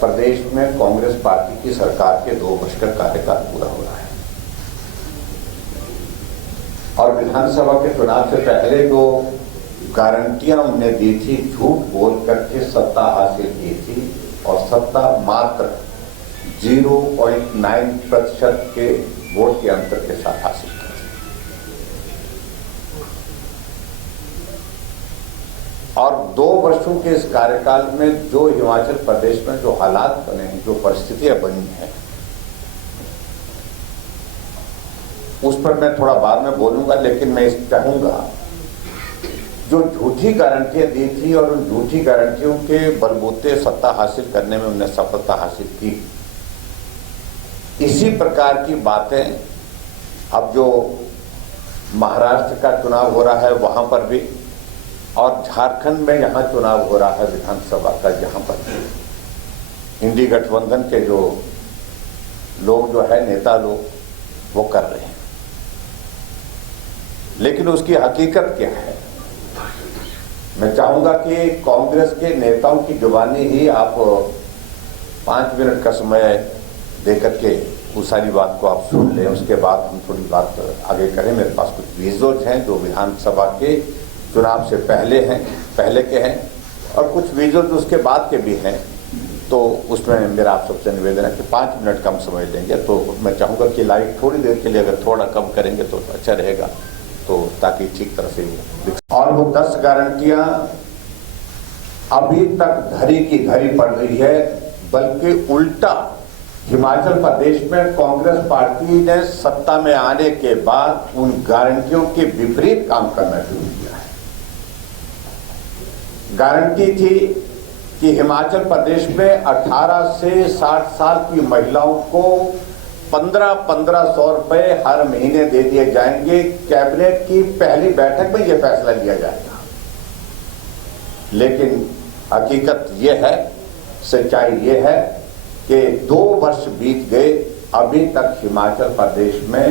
प्रदेश में कांग्रेस पार्टी की सरकार के 2 वर्ष का कार्यकाल पूरा हो रहा है और विधानसभा के चुनाव से पहले जो गारंटियां उन्हें दी थी, झूठ बोल करके सत्ता हासिल की थी और सत्ता मात्र 0.9% के वोट के अंतर के साथ हासिल की। और 2 वर्षों के इस कार्यकाल में जो हिमाचल प्रदेश में जो हालात बने हैं, जो परिस्थितियां बनी हैं, उस पर मैं थोड़ा बाद में बोलूंगा, लेकिन मैं चाहूंगा जो झूठी गारंटियां दी थी और उन झूठी गारंटियों के बलबूते सत्ता हासिल करने में उन्हें सफलता हासिल की, इसी प्रकार की बातें अब जो महाराष्ट्र का चुनाव हो रहा है वहां पर भी और झारखंड में यहां चुनाव हो रहा है विधानसभा का, जहां पर इंडी गठबंधन के जो लोग जो है नेता लोग वो कर रहे हैं। लेकिन उसकी हकीकत क्या है? मैं चाहूंगा कि कांग्रेस के नेताओं की जुबानी ही आप 5 मिनट का समय देकर के उस सारी बात को आप सुन लें, उसके बाद हम थोड़ी बात आगे करें। मेरे पास कुछ विजुअल्स हैं जो विधानसभा के चुनाव से पहले के हैं और कुछ विजुअल्स उसके बाद के भी हैं, तो उसमें मेरा आप सबसे निवेदन है कि 5 मिनट कम समय लेंगे। तो मैं चाहूँगा कि लाइट थोड़ी देर के लिए अगर थोड़ा कम करेंगे तो अच्छा रहेगा, तो ताकि ठीक तरह से और वो 10 गारंटियां अभी तक धरी की धरी पड़ रही है, बल्कि उल्टा हिमाचल प्रदेश में कांग्रेस पार्टी ने सत्ता में आने के बाद उन गारंटियों के विपरीत काम करना शुरू किया है। गारंटी थी कि हिमाचल प्रदेश में 18 से 60 साल की महिलाओं को 1500 रुपए हर महीने दे दिए जाएंगे। कैबिनेट की पहली बैठक में यह फैसला लिया जाएगा। लेकिन हकीकत यह है, सच्चाई यह है कि 2 वर्ष बीत गए, अभी तक हिमाचल प्रदेश में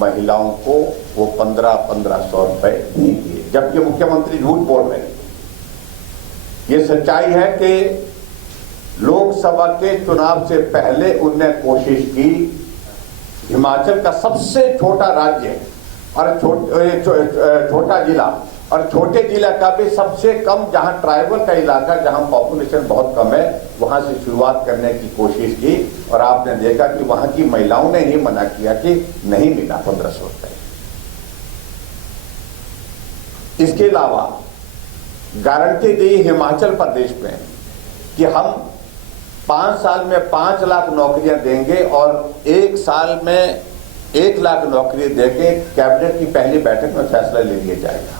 महिलाओं को वो 1500 रुपए नहीं दिए, जबकि मुख्यमंत्री झूठ बोल रहे हैं। ये सच्चाई है कि लोकसभा के चुनाव से पहले उनने कोशिश की, हिमाचल का सबसे छोटा राज्य और छोटा जिला और छोटे जिला का भी सबसे कम, जहां ट्राइबल का इलाका, जहां पॉपुलेशन बहुत कम है, वहां से शुरुआत करने की कोशिश की और आपने देखा कि वहां की महिलाओं ने ही मना किया कि नहीं मिला 1500 रुपए। इसके अलावा गारंटी दी हिमाचल प्रदेश में कि हम 5 साल में 5 लाख नौकरियां देंगे और 1 साल में 1 लाख नौकरी देके कैबिनेट की पहली बैठक में फैसला ले लिया जाएगा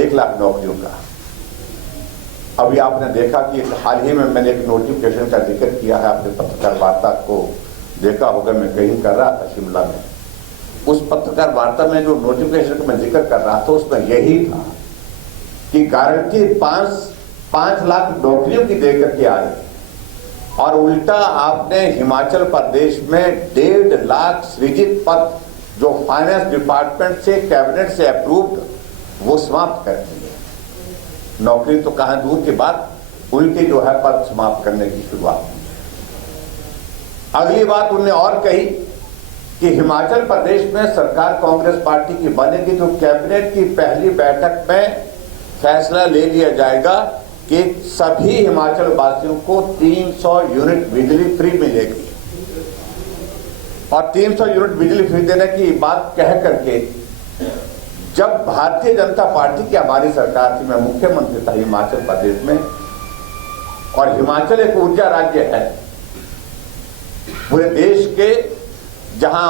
1 लाख नौकरियों का। अभी आपने देखा कि हाल ही में मैंने एक नोटिफिकेशन का जिक्र किया है, आपने पत्रकार वार्ता को देखा होगा, मैं कहीं कर रहा था शिमला में। उस पत्रकार वार्ता में जो नोटिफिकेशन का मैं जिक्र कर रहा था उसमें यही था कि गारंटी 5 लाख नौकरियों की देकर के आई और उल्टा आपने हिमाचल प्रदेश में 1.5 लाख सृजित पद जो फाइनेंस डिपार्टमेंट से, कैबिनेट से अप्रूव्ड, वो समाप्त कर दिए। नौकरी तो कहां दूर की बात, उल्टी जो है पद समाप्त करने की शुरुआत। अगली बात उन्होंने और कही कि हिमाचल प्रदेश में सरकार कांग्रेस पार्टी की बनेगी तो कैबिनेट की पहली बैठक में फैसला ले लिया जाएगा कि सभी हिमाचल वासियों को 300 यूनिट बिजली फ्री मिलेगी। और 300 यूनिट बिजली फ्री देने की बात कह करके जब भारतीय जनता पार्टी की हमारी सरकार थी, मैं मुख्यमंत्री था हिमाचल प्रदेश में, और हिमाचल एक ऊर्जा राज्य है पूरे देश के, जहां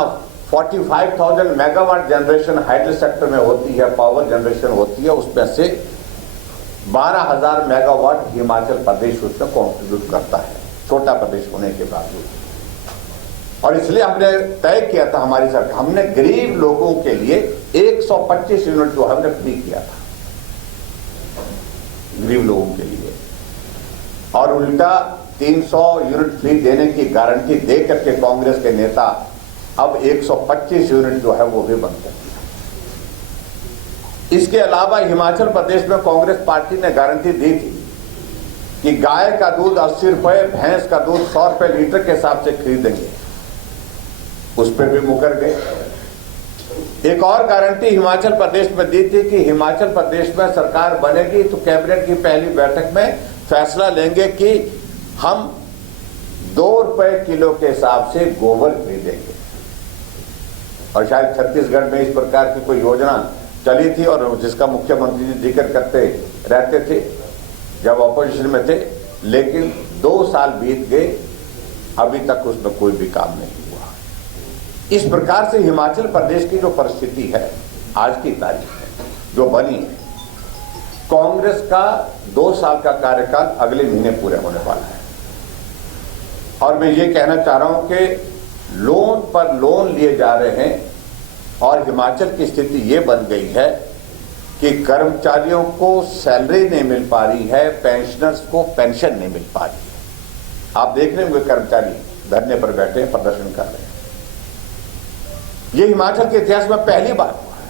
45,000 मेगावाट जनरेशन हाइड्रो सेक्टर में होती है, पावर जनरेशन होती है, उसमें से 12,000 मेगावाट हिमाचल प्रदेश उसमें कॉन्ट्रीब्यूट करता है, छोटा प्रदेश होने के बावजूद। और इसलिए हमने तय किया था, हमारी सरकार, हमने गरीब लोगों के लिए 125 यूनिट जो हमने फ्री किया था गरीब लोगों के लिए, और उल्टा 300 यूनिट फ्री देने की गारंटी दे करके कांग्रेस के नेता अब 125 यूनिट जो है वो भी बंद कर दिया। इसके अलावा हिमाचल प्रदेश में कांग्रेस पार्टी ने गारंटी दी थी कि गाय का दूध 80 रुपए, भैंस का दूध 100 रुपए लीटर के हिसाब से खरीदेंगे, उस पर भी मुकर गए। एक और गारंटी हिमाचल प्रदेश में दी थी कि हिमाचल प्रदेश में सरकार बनेगी तो कैबिनेट की पहली बैठक में फैसला लेंगे कि हम 2 रुपए किलो के हिसाब से गोबर खरीदेंगे। और शायद छत्तीसगढ़ में इस प्रकार की कोई योजना चली थी और जिसका मुख्यमंत्री जी जिक्र करते रहते थे जब ऑपोजिशन में थे, लेकिन 2 साल बीत गए, अभी तक उसमें कोई भी काम नहीं हुआ। इस प्रकार से हिमाचल प्रदेश की जो परिस्थिति है आज की तारीख में जो बनी है, कांग्रेस का 2 साल का कार्यकाल अगले महीने पूरे होने वाला है। और मैं ये कहना चाह रहा हूं कि लोन पर लोन लिए जा रहे हैं और हिमाचल की स्थिति ये बन गई है कि कर्मचारियों को सैलरी नहीं मिल पा रही है, पेंशनर्स को पेंशन नहीं मिल पा रही है। आप देख रहे होंगे कर्मचारी धरने पर बैठे हैं, प्रदर्शन कर रहे हैं। ये हिमाचल के इतिहास में पहली बार हुआ है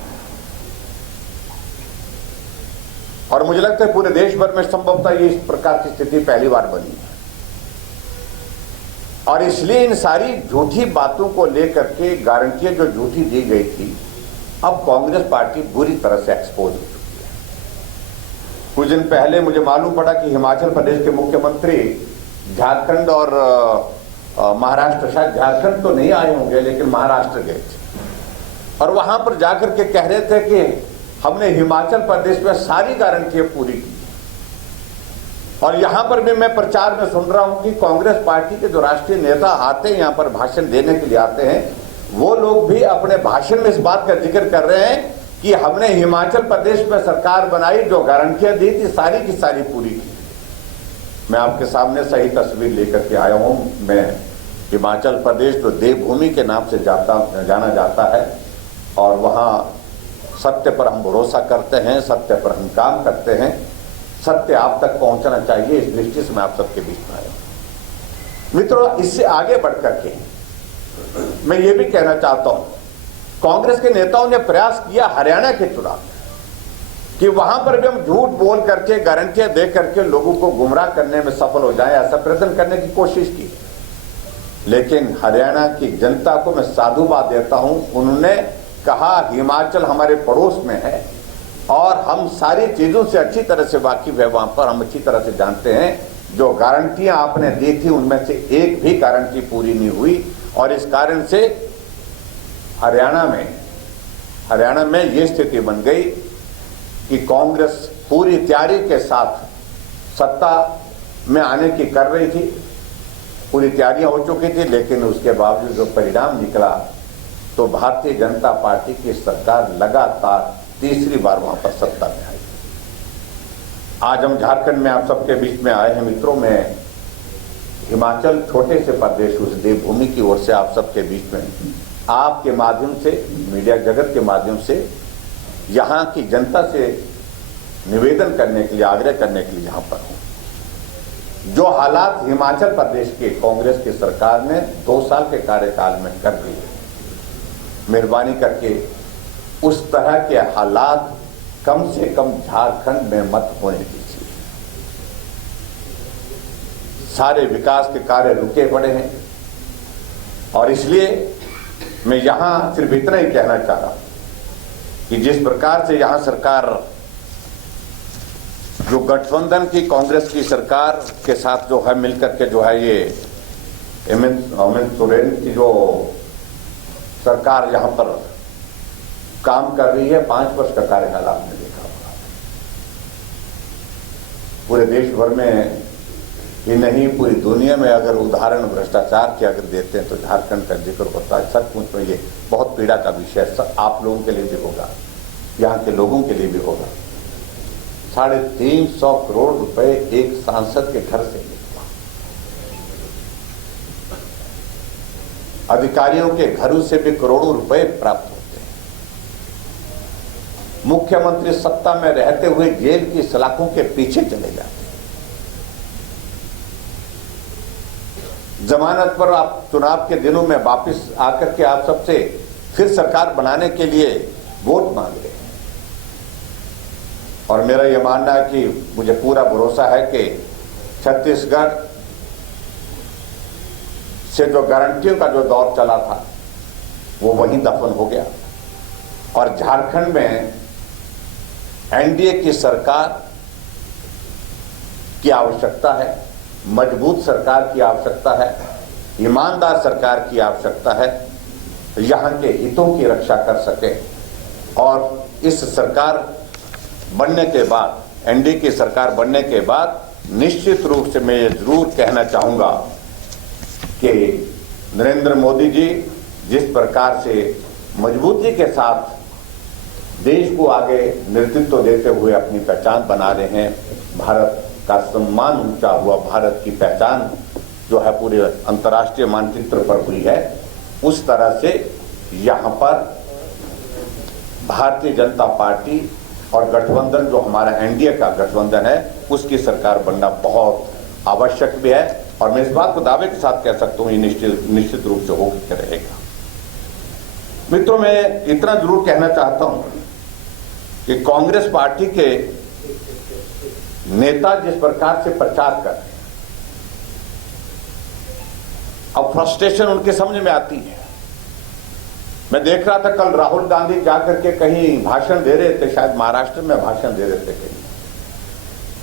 और मुझे लगता है पूरे देश भर में संभवतः ये इस प्रकार की स्थिति पहली बार बनी है। और इसलिए इन सारी झूठी बातों को लेकर के गारंटियां जो झूठी दी गई थी, अब कांग्रेस पार्टी बुरी तरह से एक्सपोज हो चुकी है। कुछ दिन पहले मुझे मालूम पड़ा कि हिमाचल प्रदेश के मुख्यमंत्री झारखंड और महाराष्ट्र, शायद झारखंड तो नहीं आए होंगे लेकिन महाराष्ट्र गए थे और वहां पर जाकर के कह रहे थे कि हमने हिमाचल प्रदेश में सारी गारंटियां पूरी की। और यहां पर भी मैं प्रचार में सुन रहा हूं कि कांग्रेस पार्टी के जो राष्ट्रीय नेता आते हैं, यहां पर भाषण देने के लिए आते हैं, वो लोग भी अपने भाषण में इस बात का जिक्र कर रहे हैं कि हमने हिमाचल प्रदेश में सरकार बनाई, जो गारंटियां दी थी सारी की सारी पूरी की। मैं आपके सामने सही तस्वीर लेकर के आया हूं। मैं हिमाचल प्रदेश जो देवभूमि के नाम से जाना जाता है और वहां सत्य पर हम भरोसा करते हैं, सत्य पर हम काम करते हैं, सत्य आप तक पहुंचना चाहिए, इस दृष्टि से मैं आप सबके बीच में आया हूं। मित्रों, इससे आगे बढ़कर के मैं ये भी कहना चाहता हूं, कांग्रेस के नेताओं ने प्रयास किया हरियाणा के चुनाव में कि वहां पर भी हम झूठ बोल करके, गारंटियां दे करके लोगों को गुमराह करने में सफल हो जाए, ऐसा प्रयत्न करने की कोशिश की। लेकिन हरियाणा की जनता को मैं साधुवाद देता हूं। उन्होंने कहा हिमाचल हमारे पड़ोस में है और हम सारी चीजों से अच्छी तरह से वाकिफ है, वहां पर हम अच्छी तरह से जानते हैं। जो गारंटियां आपने दी थी उनमें से एक भी गारंटी पूरी नहीं हुई और इस कारण से हरियाणा में ये स्थिति बन गई कि कांग्रेस पूरी तैयारी के साथ सत्ता में आने की कर रही थी, पूरी तैयारियां हो चुकी थी, लेकिन उसके बावजूद जो परिणाम निकला तो भारतीय जनता पार्टी की सरकार लगातार तीसरी बार वहां पर सत्ता में आई। आज हम झारखंड में आप सबके बीच में आए हैं मित्रों। में हिमाचल छोटे से प्रदेश, उस देवभूमि की ओर से आप सबके बीच में आपके माध्यम से, मीडिया जगत के माध्यम से यहां की जनता से निवेदन करने के लिए, आग्रह करने के लिए यहां पर हूं। जो हालात हिमाचल प्रदेश के कांग्रेस की सरकार ने 2 साल के कार्यकाल में कर दिए, मेहरबानी करके उस तरह के हालात कम से कम झारखंड में मत होने दीजिए। सारे विकास के कार्य रुके पड़े हैं और इसलिए मैं यहां सिर्फ इतना ही कहना चाह रहा हूं कि जिस प्रकार से यहां सरकार, जो गठबंधन की कांग्रेस की सरकार के साथ जो है मिलकर के जो है ये हेमंत सोरेन की जो सरकार यहां पर काम कर रही है, 5 वर्ष का कार्यकाल आपने देखा होगा। पूरे देश भर में ही नहीं, पूरी दुनिया में अगर उदाहरण भ्रष्टाचार के अगर देते हैं तो झारखंड का जिक्र होता है। सचमुच में ये बहुत पीड़ा का विषय आप लोगों के लिए भी होगा, यहाँ के लोगों के लिए भी होगा। 350 करोड़ रुपए एक सांसद के घर से निकला, अधिकारियों के घरों से भी करोड़ों रुपए प्राप्त होते हैं। मुख्यमंत्री सत्ता में रहते हुए जेल की सलाखों के पीछे चले जाते हैं। जमानत पर आप चुनाव के दिनों में वापस आकर के आप सबसे फिर सरकार बनाने के लिए वोट मांग रहे हैं। और मेरा यह मानना है कि मुझे पूरा भरोसा है कि छत्तीसगढ़ से जो गारंटियों का जो दौर चला था वो वहीं दफन हो गया और झारखंड में एनडीए की सरकार की आवश्यकता है, मजबूत सरकार की आवश्यकता है, ईमानदार सरकार की आवश्यकता है, यहाँ के हितों की रक्षा कर सके। और इस सरकार बनने के बाद, एनडीए की सरकार बनने के बाद निश्चित रूप से मैं ये जरूर कहना चाहूँगा कि नरेंद्र मोदी जी जिस प्रकार से मजबूती के साथ देश को आगे नेतृत्व देते हुए अपनी पहचान बना रहे हैं, भारत का सम्मान ऊंचा हुआ, भारत की पहचान जो है पूरे अंतर्राष्ट्रीय मानचित्र पर हुई है, उस तरह से यहाँ पर भारतीय जनता पार्टी और गठबंधन जो हमारा एनडीए का गठबंधन है उसकी सरकार बनना बहुत आवश्यक भी है। और मैं इस बात को दावे के साथ कह सकता हूँ ये निश्चित रूप से होकर रहेगा। मित्रों, मैं इतना जरूर कहना चाहता हूँ कि कांग्रेस पार्टी के नेता जिस प्रकार से प्रचार कर रहे हैं, अब फ्रस्ट्रेशन उनके समझ में आती है। मैं देख रहा था कल राहुल गांधी जाकर के कहीं भाषण दे रहे थे, शायद महाराष्ट्र में भाषण दे रहे थे कहीं,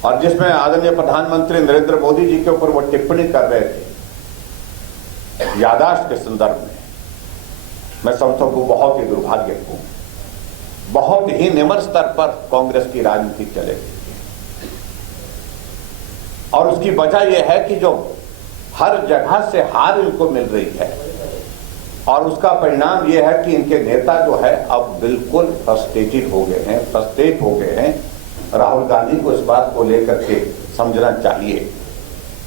और जिसमें आदरणीय प्रधानमंत्री नरेंद्र मोदी जी के ऊपर वो टिप्पणी कर रहे थे याददाश्त के संदर्भ में। मैं समझता हूं बहुत ही दुर्भाग्यपूर्ण, बहुत ही निम्न स्तर पर कांग्रेस की राजनीति चलेगी और उसकी वजह यह है कि जो हर जगह से हार इनको मिल रही है और उसका परिणाम यह है कि इनके नेता जो है अब बिल्कुल फ्रस्ट्रेटेड हो गए हैं, फ्रस्ट्रेट हो गए हैं। राहुल गांधी को इस बात को लेकर के समझना चाहिए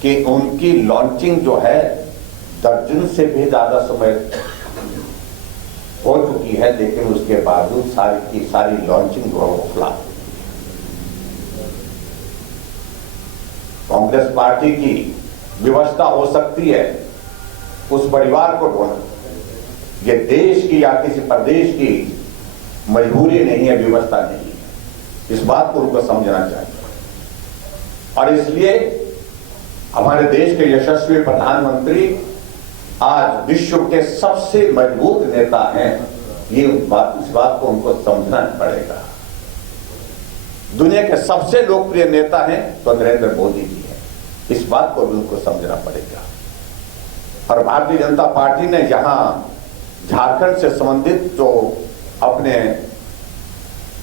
कि उनकी लॉन्चिंग जो है दर्जन से भी ज्यादा समय हो चुकी है, लेकिन उसके बावजूद सारी की सारी लॉन्चिंग जो है वो फ्लॉप। कांग्रेस पार्टी की व्यवस्था हो सकती है उस परिवार को ढूंढना, ये देश की या किसी प्रदेश की मजबूरी नहीं है, व्यवस्था नहीं है। इस बात को उनको समझना चाहिए और इसलिए हमारे देश के यशस्वी प्रधानमंत्री आज विश्व के सबसे मजबूत नेता हैं, ये इस बात को उनको समझना पड़ेगा। दुनिया के सबसे लोकप्रिय नेता हैं तो नरेंद्र मोदी जी हैं, इस बात को भी उनको समझना पड़ेगा। और भारतीय जनता पार्टी ने यहां झारखंड से संबंधित जो अपने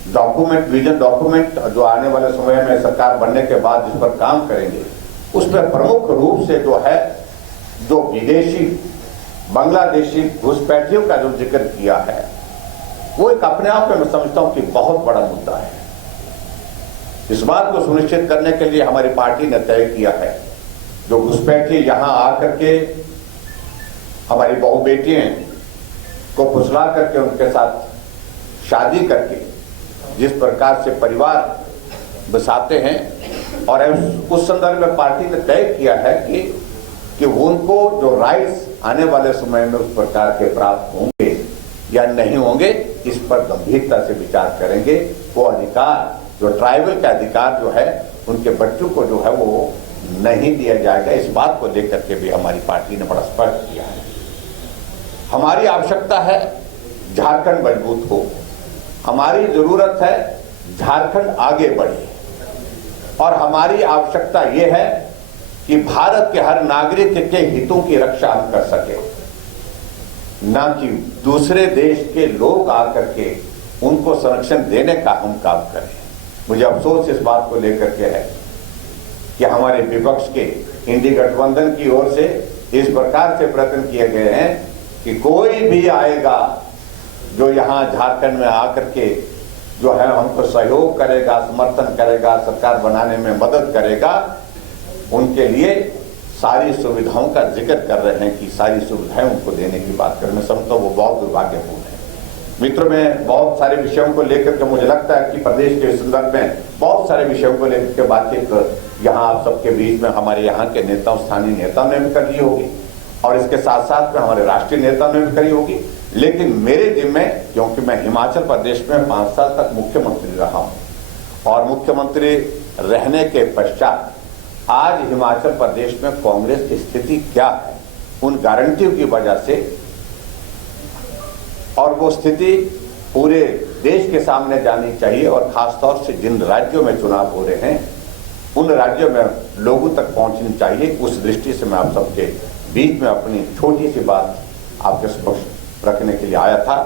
डॉक्यूमेंट, विजन डॉक्यूमेंट जो आने वाले समय में सरकार बनने के बाद जिस पर काम करेंगे, उसमें प्रमुख रूप से जो है जो विदेशी बांग्लादेशी घुसपैठियों का जो जिक्र किया है वो एक अपने आप में मैं समझता हूं कि बहुत बड़ा मुद्दा है। इस बात को सुनिश्चित करने के लिए हमारी पार्टी ने तय किया है जो घुसपैठी यहां आकर के हमारी बहू बेटियों को फुसला करके उनके साथ शादी करके जिस प्रकार से परिवार बसाते हैं, और उस संदर्भ में पार्टी ने तय किया है कि उनको जो राइट्स आने वाले समय में उस प्रकार के प्राप्त होंगे या नहीं होंगे, इस पर गंभीरता से विचार करेंगे। वो अधिकार जो ट्राइबल का अधिकार जो है उनके बच्चों को जो है वो नहीं दिया जाएगा। इस बात को लेकर के भी हमारी पार्टी ने बड़ा स्पष्ट किया है। हमारी आवश्यकता है झारखंड मजबूत हो, हमारी जरूरत है झारखंड आगे बढ़े, और हमारी आवश्यकता यह है कि भारत के हर नागरिक के हितों की रक्षा हम कर सके, ना कि दूसरे देश के लोग आकर के उनको संरक्षण देने का हम काम करें। मुझे अफसोस इस बात को लेकर के है कि हमारे विपक्ष के इंडी गठबंधन की ओर से इस प्रकार से प्रयत्न किए गए हैं कि कोई भी आएगा जो यहाँ झारखंड में आकर के जो है हमको सहयोग करेगा, समर्थन करेगा, सरकार बनाने में मदद करेगा, उनके लिए सारी सुविधाओं का जिक्र कर रहे हैं कि सारी सुविधाएं उनको देने की बात करें। मैं समझता हूँ वो बहुत दुर्भाग्यपूर्ण है। मित्रों, में बहुत सारे विषयों को लेकर के मुझे लगता है कि प्रदेश के संदर्भ में बहुत सारे विषयों को लेकर के बातचीत यहाँ आप सबके बीच में हमारे यहाँ के नेताओं, स्थानीय नेताओं ने भी करी होगी और इसके साथ साथ में हमारे राष्ट्रीय नेताओं ने भी करी होगी। लेकिन मेरे जिम्मे, क्योंकि मैं हिमाचल प्रदेश में 5 साल तक मुख्यमंत्री रहा हूँ और मुख्यमंत्री रहने के पश्चात आज हिमाचल प्रदेश में कांग्रेस की स्थिति क्या है, उन गारंटियों की वजह से, और वो स्थिति पूरे देश के सामने जानी चाहिए और खासतौर से जिन राज्यों में चुनाव हो रहे हैं उन राज्यों में लोगों तक पहुंचनी चाहिए। उस दृष्टि से मैं आप सबके बीच में अपनी छोटी सी बात आपके समक्ष रखने के लिए आया था।